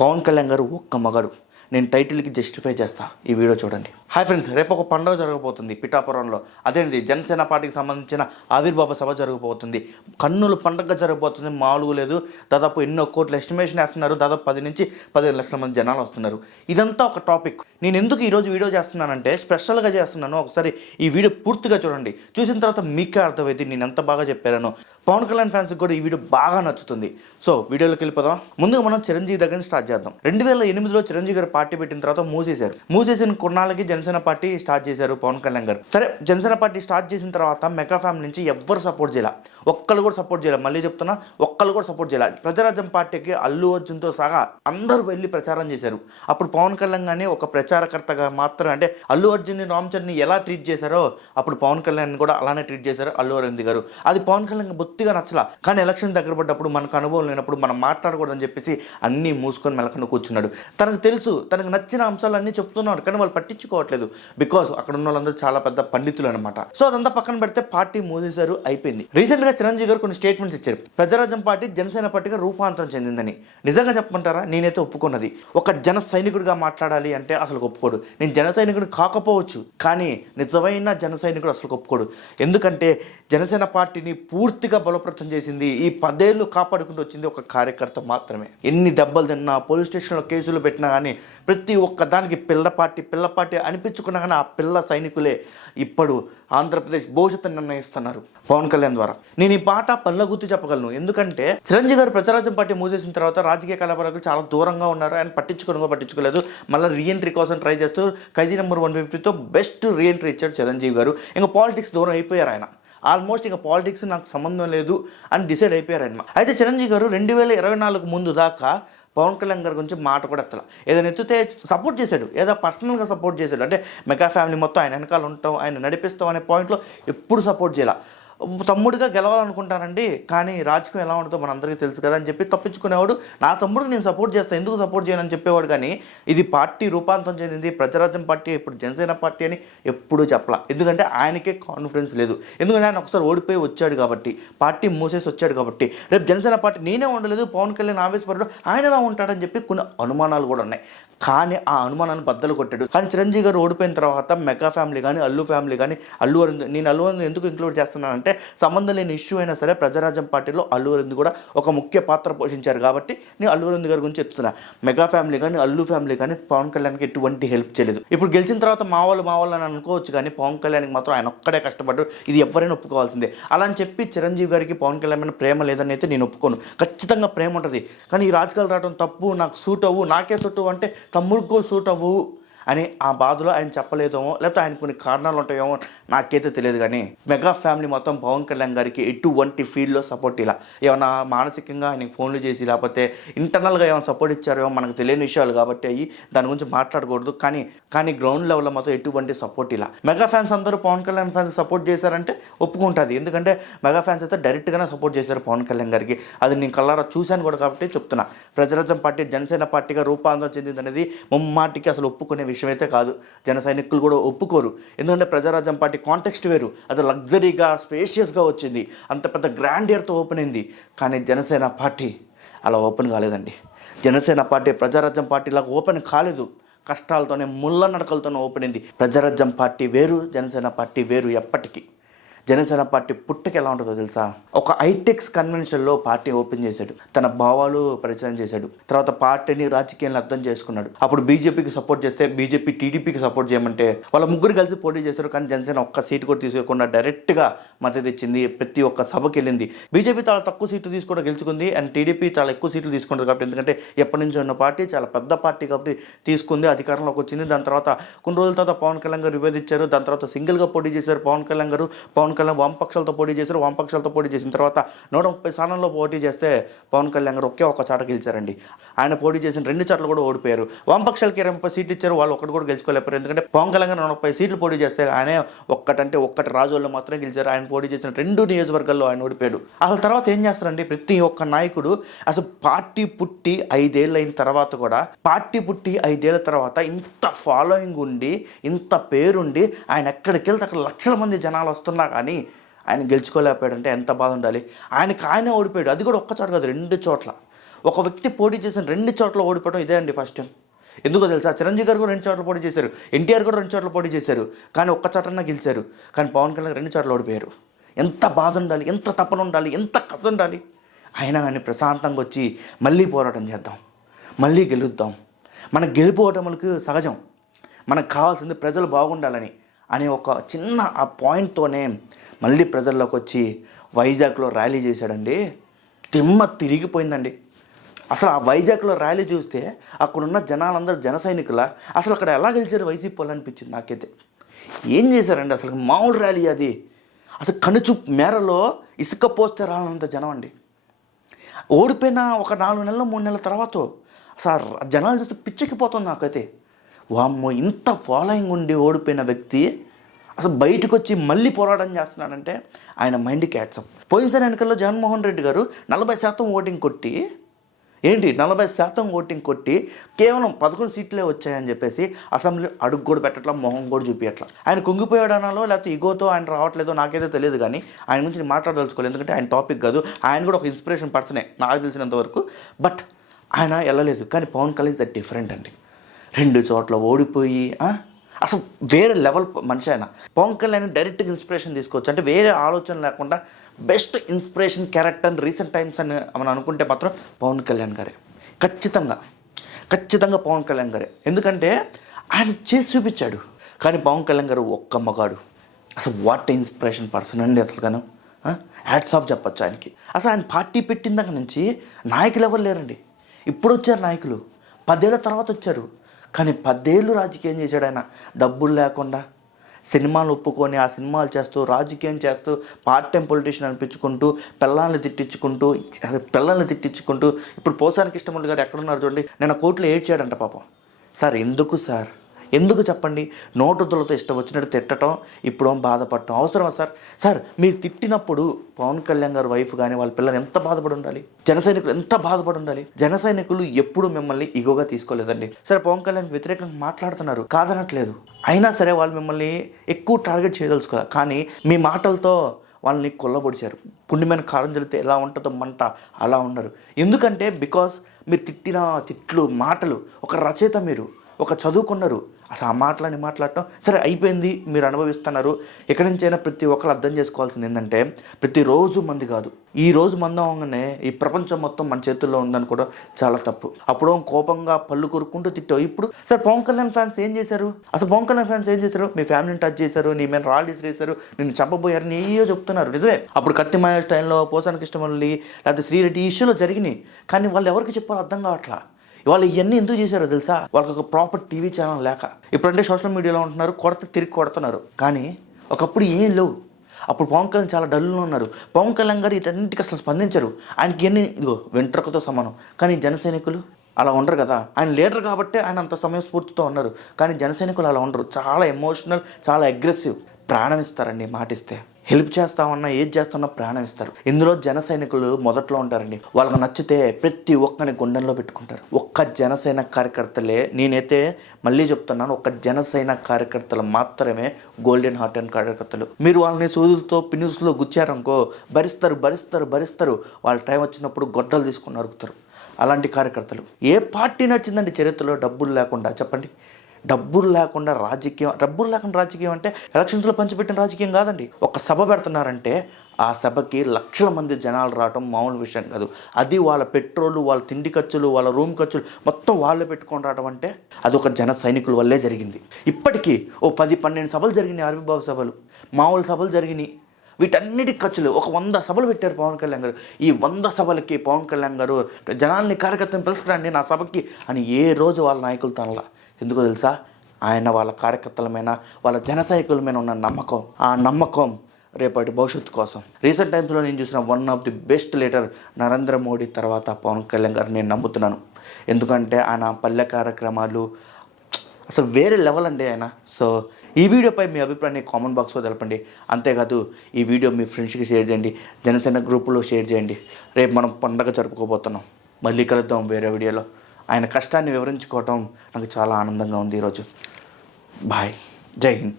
పవన్ కళ్యాణ్ గారు ఒక్క మగాడు. నేను టైటిల్కి జస్టిఫై చేస్తా, ఈ వీడియో చూడండి. హాయ్ ఫ్రెండ్స్, రేపు ఒక పండుగ జరగబోతుంది పిఠాపురంలో. అదేంటి, జనసేన పార్టీకి సంబంధించిన ఆవిర్భావ సభ జరగబోతుంది. కన్నుల పండుగ జరగబోతుంది, మామూలుగా లేదు. దాదాపు ఎన్నో కోట్ల ఎస్టిమేషన్ వేస్తున్నారు. దాదాపు 10 నుంచి 15 లక్షల మంది జనాలు వస్తున్నారు. ఇదంతా ఒక టాపిక్. నేను ఎందుకు ఈరోజు వీడియో చేస్తున్నానంటే స్పెషల్గా చేస్తున్నాను. ఒకసారి ఈ వీడియో పూర్తిగా చూడండి. చూసిన తర్వాత మీకే అర్థమైంది నేను ఎంత బాగా చెప్పాను. పవన్ కళ్యాణ్ ఫ్యాన్స్కి కూడా ఈ వీడియో బాగా నచ్చుతుంది. సో వీడియోలోకి వెళ్ళిపోదాం. ముందుగా మనం చిరంజీవి దగ్గర స్టార్ట్ చేద్దాం. 2008లో చిరంజీవి గారు పార్టీ పెట్టిన తర్వాత మూసేసిన కొన్నాళ్ళకి జనసేన పార్టీ స్టార్ట్ చేశారు పవన్ కళ్యాణ్ గారు. సరే, జనసేన పార్టీ స్టార్ట్ చేసిన తర్వాత మెగా ఫ్యామిలీ నుంచి ఎవ్వరు సపోర్ట్ చేయాల, ఒక్కళ్ళు కూడా సపోర్ట్ చేయాలి. మళ్ళీ చెప్తున్నా, ఒక్కళ్ళు కూడా సపోర్ట్ చేయాలి. ప్రజారాజ్యం పార్టీకి అల్లు అర్జున్తో సహా అందరూ వెళ్ళి ప్రచారం చేశారు. అప్పుడు పవన్ కళ్యాణ్ గారిని ఒక ప్రచారకర్తగా మాత్రం, అంటే అల్లు అర్జున్ని రామ్ చరణ్ని ఎలా ట్రీట్ చేశారో అప్పుడు పవన్ కళ్యాణ్ కూడా అలానే ట్రీట్ చేశారు అల్లు అరవింద్ గారు. అది పవన్ కళ్యాణ్ బొత్తిగా నచ్చలా. కానీ ఎలక్షన్ దగ్గర పడ్డప్పుడు మనకు అనుభవం లేనప్పుడు మనం మాట్లాడకూడదని చెప్పేసి అన్నీ మూసుకొని మెలకను కూర్చున్నాడు. తనకు తెలుసు, తనకు నచ్చిన అంశాలన్నీ చెప్తున్నాడు, కానీ వాళ్ళు పట్టించుకోవట్లేదు. బికాస్ అక్కడ ఉన్న వాళ్ళందరూ చాలా పెద్ద పండితులు అనమాట. సో అదంతా పక్కన పెడితే పార్టీ మూసేశారు, అయిపోయింది. రీసెంట్ గా చిరంజీవి గారు కొన్ని స్టేట్మెంట్స్ ఇచ్చారు. ప్రజారాజ్యం పార్టీ జనసేన పార్టీగా రూపాంతరం చెందిందని. నిజంగా చెప్పమంటారా, నేనైతే ఒప్పుకున్నది. ఒక జన సైనికుడిగా మాట్లాడాలి అంటే అసలు ఒప్పుకోడు. నేను జన సైనికుడు కాకపోవచ్చు, కానీ నిజమైన జన సైనికుడు అసలు ఒప్పుకోడు. ఎందుకంటే జనసేన పార్టీని పూర్తిగా బలోపేతం చేసింది, ఈ 10 ఏళ్ళు కాపాడుకుంటూ వచ్చింది ఒక కార్యకర్త మాత్రమే. ఎన్ని దెబ్బలు తిన్నా, పోలీస్ స్టేషన్లో కేసులు పెట్టినా కానీ ప్రతి ఒక్క దానికి పిల్ల పార్టీ అనిపించుకున్నా కానీ ఆ పిల్ల సైనికులే ఇప్పుడు ఆంధ్రప్రదేశ్ భవిష్యత్తు నిర్ణయిస్తున్నారు పవన్ కళ్యాణ్ ద్వారా. నేను ఈ పాట పళ్ళ గుర్తు చెప్పగలను. ఎందుకంటే చిరంజీవి గారు ప్రజారాజ్యం పార్టీ మూసేసిన తర్వాత రాజకీయ కళాకారులకు చాలా దూరంగా ఉన్నారు. ఆయన పట్టించుకోలేదు. మళ్ళీ రీఎంట్రీ కోసం ట్రై చేస్తూ ఖైదీ నెంబర్ 150తో బెస్ట్ రీఎంట్రీ ఇచ్చాడు చిరంజీవి గారు. ఇంకా పాలిటిక్స్ దూరం అయిపోయారు ఆయన. ఆల్మోస్ట్ ఇంకా పాలిటిక్స్ నాకు సంబంధం లేదు అని డిసైడ్ అయిపోయారన్నమాట. అయితే చిరంజీవి గారు 2024 ముందు దాకా పవన్ కళ్యాణ్ గారి గురించి మాట కూడా ఎత్తలా. ఏదైనా ఎత్తితే సపోర్ట్ చేశాడు, ఏదో పర్సనల్గా సపోర్ట్ చేశాడు. అంటే మెగా ఫ్యామిలీ మొత్తం ఆయన వెనకాల ఉంటాం, ఆయన నడిపిస్తాం అనే పాయింట్లో ఎప్పుడు సపోర్ట్ చేయాల. తమ్ముడిగా గెలవాలనుకుంటానండి, కానీ రాజకీయం ఎలా ఉంటుందో మనందరికీ తెలుసు కదా అని చెప్పి తప్పించుకునేవాడు. నా తమ్ముడికి నేను సపోర్ట్ చేస్తాను, ఎందుకు సపోర్ట్ చేయనని చెప్పేవాడు. కానీ ఇది పార్టీ రూపాంతరం చెందింది, ప్రజారాజ్యం పార్టీ ఇప్పుడు జనసేన పార్టీ అని ఎప్పుడూ చెప్పలా. ఎందుకంటే ఆయనకే కాన్ఫిడెన్స్ లేదు. ఎందుకంటే ఆయన ఒకసారి ఓడిపోయి వచ్చాడు కాబట్టి, పార్టీ మూసేసి వచ్చాడు కాబట్టి. రేపు జనసేన పార్టీ నేనే ఉండలేదు, పవన్ కళ్యాణ్ ఆవేశపడ్డాడు, ఆయన ఎలా ఉంటాడని చెప్పి కొన్ని అనుమానాలు కూడా ఉన్నాయి. కానీ ఆ అనుమానాన్ని బద్దలు కొట్టాడు. కానీ చిరంజీవి గారు ఓడిపోయిన తర్వాత మెగా ఫ్యామిలీ కానీ, అల్లు ఫ్యామిలీ కానీ, అల్లు అరవింద్, నేను అల్లు అరవింద్ ఎందుకు ఇంక్లూడ్ చేస్తున్నానంటే సంబంధం లేని ఇష్యూ అయినా సరే ప్రజారాజ్యం పార్టీలో అల్లు అరవింద్ కూడా ఒక ముఖ్య పాత్ర పోషించారు కాబట్టి నేను అల్లు అరవింద్ గారి గురించి చెప్తున్నా. మెగా ఫ్యామిలీ కానీ, అల్లు ఫ్యామిలీ కానీ పవన్ కళ్యాణ్కి ఎటువంటి హెల్ప్ చేయలేదు. ఇప్పుడు గెలిచిన తర్వాత మా వాళ్ళు అని అనుకోవచ్చు, కానీ పవన్ కళ్యాణ్కి మాత్రం ఆయన ఒక్కడే కష్టపడ్డాడు. ఇది ఎవరైనా ఒప్పుకోవాల్సిందే. అలా అని చెప్పి చిరంజీవి గారికి పవన్ కళ్యాణ్ మీద ప్రేమ లేదని అయితే నేను ఒప్పుకోను. ఖచ్చితంగా ప్రేమ ఉంటుంది. కానీ ఈ రాజకీయాలు రావడం తప్పు, నాకు సూట్ అవ్వు, నాకే సూట్ అవ్వు అంటే తమ్ముడికో సూట్ అవ్వు అని ఆ బాధలో ఆయన చెప్పలేదేమో, లేకపోతే ఆయన కొన్ని కారణాలు ఉంటాయేమో, నాకైతే తెలియదు. కానీ మెగా ఫ్యామిలీ మొత్తం పవన్ కళ్యాణ్ గారికి ఎటువంటి ఫీల్డ్లో సపోర్ట్ ఇలా ఏమైనా మానసికంగా ఆయనకి ఫోన్లు చేసి లేకపోతే ఇంటర్నల్గా ఏమైనా సపోర్ట్ ఇచ్చారేమో మనకు తెలియని విషయాలు కాబట్టి అయ్యి దాని గురించి మాట్లాడకూడదు. కానీ గ్రౌండ్ లెవెల్లో మాత్రం ఎటువంటి సపోర్ట్ ఇలా. మెగా ఫ్యాన్స్ అందరూ పవన్ కళ్యాణ్ ఫ్యాన్స్ సపోర్ట్ చేశారంటే ఒప్పుకుంటుంది. ఎందుకంటే మెగా ఫ్యాన్స్ అయితే డైరెక్ట్గానే సపోర్ట్ చేశారు పవన్ కళ్యాణ్ గారికి. అది నేను కళ్ళారా చూశాను కూడా కాబట్టి చెప్తున్నా. ప్రజారాజ్యం పార్టీ జనసేన పార్టీగా రూపాంతరం చెందింది అనేది ముమ్మాటికి అసలు ఒప్పుకునే విషయం అయితే కాదు. జన సైనికులు కూడా ఒప్పుకోరు. ఎందుకంటే ప్రజారాజ్యం పార్టీ కాంటెక్స్ట్ వేరు. అది లగ్జరీగా స్పేషియస్గా వచ్చింది, అంత పెద్ద గ్రాండియర్తో ఓపెన్ అయింది. కానీ జనసేన పార్టీ అలా ఓపెన్ కాలేదండి. జనసేన పార్టీ ప్రజారాజ్యం పార్టీలాగా ఓపెన్ కాలేదు. కష్టాలతోనే, ముళ్ళ నడకలతోనే ఓపెన్ అయింది. ప్రజారాజ్యం పార్టీ వేరు, జనసేన పార్టీ వేరు. ఎప్పటికీ జనసేన పార్టీ పుట్టుక ఎలా ఉంటుందో తెలుసా? ఒక ఐటెక్స్ కన్వెన్షన్లో పార్టీ ఓపెన్ చేశాడు, తన భావాలు పరిచయం చేశాడు, తర్వాత పార్టీని రాజకీయాలను అర్థం చేసుకున్నాడు. అప్పుడు బీజేపీకి సపోర్ట్ చేస్తే బీజేపీ టీడీపీకి సపోర్ట్ చేయమంటే వాళ్ళ ముగ్గురు కలిసి పోటీ చేశారు. కానీ జనసేన ఒక్క సీటు కూడా తీసుకోకుండా డైరెక్ట్గా మద్దతు ఇచ్చింది, ప్రతి ఒక్క సభకి వెళ్ళింది. బీజేపీ చాలా తక్కువ సీట్లు తీసుకోవడం గెలుచుకుంది, అండ్ టీడీపీ చాలా ఎక్కువ సీట్లు తీసుకుంటుంది కాబట్టి, ఎందుకంటే ఎప్పటి నుంచి ఉన్న పార్టీ చాలా పెద్ద పార్టీ కాబట్టి తీసుకుంది, అధికారంలోకి వచ్చింది. దాని తర్వాత కొన్ని రోజుల తర్వాత పవన్ కళ్యాణ్ గారు విభేదించారు. దాని తర్వాత సింగిల్గా పోటీ చేశారు పవన్ కళ్యాణ్ గారు వామపక్షాలతో పోటీ చేశారు. వామపక్షాలతో పోటీ చేసిన తర్వాత 130 స్థానాల్లో పోటీ చేస్తే పవన్ కళ్యాణ్ గారు ఒకే ఒక చాట గెలిచారండి. ఆయన పోటీ చేసిన 2 చాట్లు కూడా ఓడిపోయారు. వామపక్షాలకి 20 సీట్లు ఇచ్చారు, వాళ్ళు ఒకటి కూడా గెలుచుకోలేపారు. ఎందుకంటే పవన్ కళ్యాణ్ గారు 40 సీట్లు పోటీ చేస్తే ఆయనే ఒక్కటి రాజోళ్ళు మాత్రమే గెలిచారు. ఆయన పోటీ చేసిన 2 నియోజకవర్గాల్లో ఆయన ఓడిపోయాడు. అసలు తర్వాత ఏం చేస్తారండి, ప్రతి ఒక్క నాయకుడు అసలు పార్టీ పుట్టి 5 ఏళ్ళు అయిన తర్వాత కూడా, పార్టీ పుట్టి 5 ఏళ్ళ తర్వాత ఇంత ఫాలోయింగ్ ఉండి, ఇంత పేరుండి, ఆయన ఎక్కడికి వెళ్తే అక్కడ లక్షల మంది జనాలు వస్తున్నా కానీ ఆయన గెలుచుకోలేకపోయాడంటే ఎంత బాధ ఉండాలి. ఆయనకు ఆయనే ఓడిపోయాడు. అది కూడా ఒక్క చోట కాదు, 2 చోట్ల. ఒక వ్యక్తి పోటీ చేసిన 2 చోట్ల ఓడిపోవడం ఇదే అండి ఫస్ట్ టైం. ఎందుకో తెలుసా, చిరంజీవి గారు కూడా 2 చోట్ల పోటీ చేశారు, ఎన్టీఆర్ కూడా 2 చోట్ల పోటీ చేశారు, కానీ ఒక్క చోటన్నా గెలిచారు. కానీ పవన్ కళ్యాణ్ 2 చోట్ల ఓడిపోయారు. ఎంత బాధ ఉండాలి, ఎంత తపన ఉండాలి, ఎంత కస ఉండాలి. అయినా కానీ ప్రశాంతంగా వచ్చి మళ్ళీ పోరాటం చేద్దాం, మళ్ళీ గెలుద్దాం. మన గెలుపోవటములకు సహజం, మనకు కావాల్సింది ప్రజలు బాగుండాలని అనే ఒక చిన్న ఆ పాయింట్తోనే మళ్ళీ ప్రజల్లోకి వచ్చి వైజాగ్లో ర్యాలీ చేశాడండి. తిమ్మ తిరిగిపోయిందండి. అసలు ఆ వైజాగ్లో ర్యాలీ చూస్తే అక్కడున్న జనాలందరూ జన సైనికుల, అసలు అక్కడ ఎలా గెలిచారు వైసీపీ వాళ్ళు అనిపించింది నాకైతే. ఏం చేశారండి అసలు, మామూలు ర్యాలీ అది. అసలు కనుచూపు మేరలో ఇసుక పోస్తే రానంత జనం అండి. ఓడిపోయిన ఒక 4 నెలలు 3 నెలల తర్వాత సార్ జనాలు చూస్తే పిచ్చెక్కిపోతుంది నాకైతే. వామ్మో, ఇంత ఫాలోయింగ్ ఉండి ఓడిపోయిన వ్యక్తి అసలు బయటకు వచ్చి మళ్ళీ పోరాటం చేస్తున్నాడంటే ఆయన మైండ్కి యాడ్సప్. పోయినసారి ఎన్నికల్లో జగన్మోహన్ రెడ్డి గారు 40% ఓటింగ్ కొట్టి, 40% ఓటింగ్ కొట్టి కేవలం 11 సీట్లే వచ్చాయని చెప్పేసి అసెంబ్లీ అడుగు కూడా పెట్టట్లా, మొహం కూడా చూపించట్లా. ఆయన కుంగిపోయాడనాలో లేకపోతే ఈగోతో ఆయన రావట్లేదో నాకైతే తెలియదు, కానీ ఆయన గురించి నేను మాట్లాడదలుచుకోలేదు, ఎందుకంటే ఆయన టాపిక్ కాదు. ఆయన కూడా ఒక ఇన్స్పిరేషన్ పర్సనే నాకు తెలిసినంత వరకు. బట్ ఆయన వెళ్ళలేదు. కానీ పవన్ కళ్యాణ్ దట్ డిఫరెంట్ అండి. 2 చోట్ల ఓడిపోయి అసలు వేరే లెవెల్ మనిషి ఆయన. పవన్ కళ్యాణ్ డైరెక్ట్గా ఇన్స్పిరేషన్ తీసుకోవచ్చు, అంటే వేరే ఆలోచన లేకుండా బెస్ట్ ఇన్స్పిరేషన్ క్యారెక్టర్ అని రీసెంట్ టైమ్స్ అని మనం అనుకుంటే మాత్రం పవన్ కళ్యాణ్ గారే. ఖచ్చితంగా పవన్ కళ్యాణ్ గారే. ఎందుకంటే ఆయన చేసి చూపించాడు. కానీ పవన్ కళ్యాణ్ గారు ఒక్క మగాడు. అసలు వాట్ ఇన్స్పిరేషన్ పర్సన్ అండి అసలు గాను. హ్యాట్స్ ఆఫ్ చెప్పచ్చు ఆయనకి. అసలు ఆయన పార్టీ పెట్టిన దగ్గర నుంచి నాయకులు ఎవరు లేరండి. ఇప్పుడు వచ్చారు నాయకులు, 10 ఏళ్ళ తర్వాత వచ్చారు. కానీ 10 ఏళ్ళు రాజకీయం చేశాడు ఆయన. డబ్బులు లేకుండా సినిమాలు ఒప్పుకొని ఆ సినిమాలు చేస్తూ రాజకీయం చేస్తూ పార్ట్ టైం పొలిటీషియన్ అనిపించుకుంటూ పిల్లల్ని తిట్టించుకుంటూ ఇప్పుడు పోసానికి ఇష్టముడు గారు ఎక్కడున్నారు చూడండి. నేను కోర్టులో ఏడ్చాడంట పాపం. సార్ ఎందుకు చెప్పండి, నోటుతులతో ఇష్టం వచ్చినట్టు తిట్టడం, ఇప్పుడు బాధపడటం అవసరమా సార్? మీరు తిట్టినప్పుడు పవన్ కళ్యాణ్ గారు వైఫ్ కానీ వాళ్ళ పిల్లలు ఎంత బాధపడి ఉండాలి, జన సైనికులు ఎంత బాధపడి ఉండాలి. జన సైనికులు ఎప్పుడు మిమ్మల్ని ఇగోగా తీసుకోలేదండి. సరే పవన్ కళ్యాణ్ వ్యతిరేకంగా మాట్లాడుతున్నారు, కాదనట్లేదు. అయినా సరే వాళ్ళు మిమ్మల్ని ఎక్కువ టార్గెట్ చేయదలుచుకోవాలి. కానీ మీ మాటలతో వాళ్ళని కొల్లబొడిచారు. పుణ్యమైన కారం జరిగితే ఎలా ఉంటుందో మంట అలా ఉన్నారు. ఎందుకంటే బికాస్ మీరు తిట్టిన తిట్లు మాటలు, ఒక రచయిత, మీరు ఒక చదువుకున్నారు. అసలు ఆ మాటలని మాట్లాడటం సరే అయిపోయింది, మీరు అనుభవిస్తున్నారు. ఎక్కడి నుంచైనా ప్రతి ఒక్కరు అర్థం చేసుకోవాల్సింది ఏంటంటే ప్రతిరోజు మంది కాదు. ఈ రోజు మందం అవగానే ఈ ప్రపంచం మొత్తం మన చేతుల్లో ఉందనుకోవడం చాలా తప్పు. అప్పుడు కోపంగా పళ్ళు కొరుక్కుంటూ తిట్టావు. ఇప్పుడు సార్ పవన్ కళ్యాణ్ ఫ్యాన్స్ ఏం చేశారు? మీ ఫ్యామిలీని టచ్ చేశారు, నీ మీద రాళ్ళు విసిరేశారు, నిన్ను చంపబోయారు, నీయో చెప్తున్నారు. నిజమే, అప్పుడు కత్తిమాయ స్టైల్లో పోసానికి ఇష్టమల్లి లేకపోతే శ్రీరెడ్డి ఇష్యూలో జరిగినాయి. కానీ వాళ్ళు ఎవరికి చెప్పాలో అర్థం కావట్లా. వాళ్ళు ఇవన్నీ ఎందుకు చేశారో తెలుసా? వాళ్ళకి ఒక ప్రాపర్ టీవీ ఛానల్ లేక. ఇప్పుడంటే సోషల్ మీడియాలో ఉంటున్నారు, తిరిగి కొడుతున్నారు. కానీ ఒకప్పుడు ఏం లేవు. అప్పుడు పవన్ కళ్యాణ్ చాలా డల్గా ఉన్నారు. పవన్ కళ్యాణ్ గారు వీటన్నిటికీ అసలు స్పందించరు. ఆయనకి ఇవన్నీ వెంట్రుకతో సమానం. కానీ జన సైనికులు అలా ఉండరు కదా. ఆయన లీడర్ కాబట్టి ఆయన అంత సమయస్ఫూర్తితో ఉన్నారు. కానీ జన సైనికులు అలా ఉండరు. చాలా ఎమోషనల్, చాలా అగ్రెసివ్. ప్రాణం ఇస్తారండి, మాటిస్తే. హెల్ప్ చేస్తామన్నా ఏది చేస్తున్నా ప్రాణం ఇస్తారు. ఇందులో జన సైనికులు మొదట్లో ఉంటారండి. వాళ్ళకి నచ్చితే ప్రతి ఒక్కరిని గుండెల్లో పెట్టుకుంటారు. ఒక్క జనసేన కార్యకర్తలే, నేనైతే మళ్ళీ చెప్తున్నాను, ఒక్క జనసేన కార్యకర్తలు మాత్రమే గోల్డెన్ హార్ట్ అండ్ కార్యకర్తలు. మీరు వాళ్ళని సూదులతో పిన్యూస్లో గుచ్చారనుకో భరిస్తారు. వాళ్ళ టైం వచ్చినప్పుడు గొడ్డలు తీసుకుని నరుకుతారు. అలాంటి కార్యకర్తలు. ఏ పార్టీ నచ్చిందండి చరిత్రలో డబ్బులు లేకుండా? చెప్పండి. డబ్బులు లేకుండా రాజకీయం అంటే ఎలక్షన్స్లో పంచిపెట్టిన రాజకీయం కాదండి. ఒక సభ పెడుతున్నారంటే ఆ సభకి లక్షల మంది జనాలు రావడం మామూలు విషయం కాదు. అది వాళ్ళ పెట్రోలు, వాళ్ళ తిండి ఖర్చులు, వాళ్ళ రూమ్ ఖర్చులు మొత్తం వాళ్ళే పెట్టుకొని రావడం అంటే అది ఒక జన సైనికుల వల్లే జరిగింది. ఇప్పటికీ 10-12 సభలు జరిగినాయి, ఆవిర్భావ సభలు, మామూలు సభలు జరిగినాయి. వీటన్నిటి ఖర్చులు ఒక 100 సభలు పెట్టారు పవన్ కళ్యాణ్ గారు. ఈ 100 సభలకి పవన్ కళ్యాణ్ గారు జనాల్ని కార్యకర్తను పిలుచుకురండి నా సభకి అని ఏ రోజు వాళ్ళ నాయకులతో అనలా. ఎందుకో తెలుసా? ఆయన వాళ్ళ కార్యకర్తల మీద, వాళ్ళ జన సైనికుల మీద ఉన్న నమ్మకం, ఆ నమ్మకం రేపటి భవిష్యత్తు కోసం. రీసెంట్ టైమ్స్లో నేను చూసిన one of the best leader Narendra Modi తర్వాత పవన్ కళ్యాణ్ గారు నేను నమ్ముతున్నాను. ఎందుకంటే ఆయన పల్లె కార్యక్రమాలు అసలు వేరే లెవెల్ అండి ఆయన. సో ఈ వీడియోపై మీ అభిప్రాయాన్ని కామెంట్ బాక్స్లో తెలపండి. అంతేకాదు ఈ వీడియో మీ ఫ్రెండ్స్కి షేర్ చేయండి, జనసేన గ్రూపులో షేర్ చేయండి. రేపు మనం పండగ జరుపుకోబోతున్నాం. మళ్ళీ కలుద్దాం వేరే వీడియోలో. ఆయన కష్టాన్ని వివరించుకోవటం నాకు చాలా ఆనందంగా ఉంది ఈరోజు. బాయ్, జై హింద్.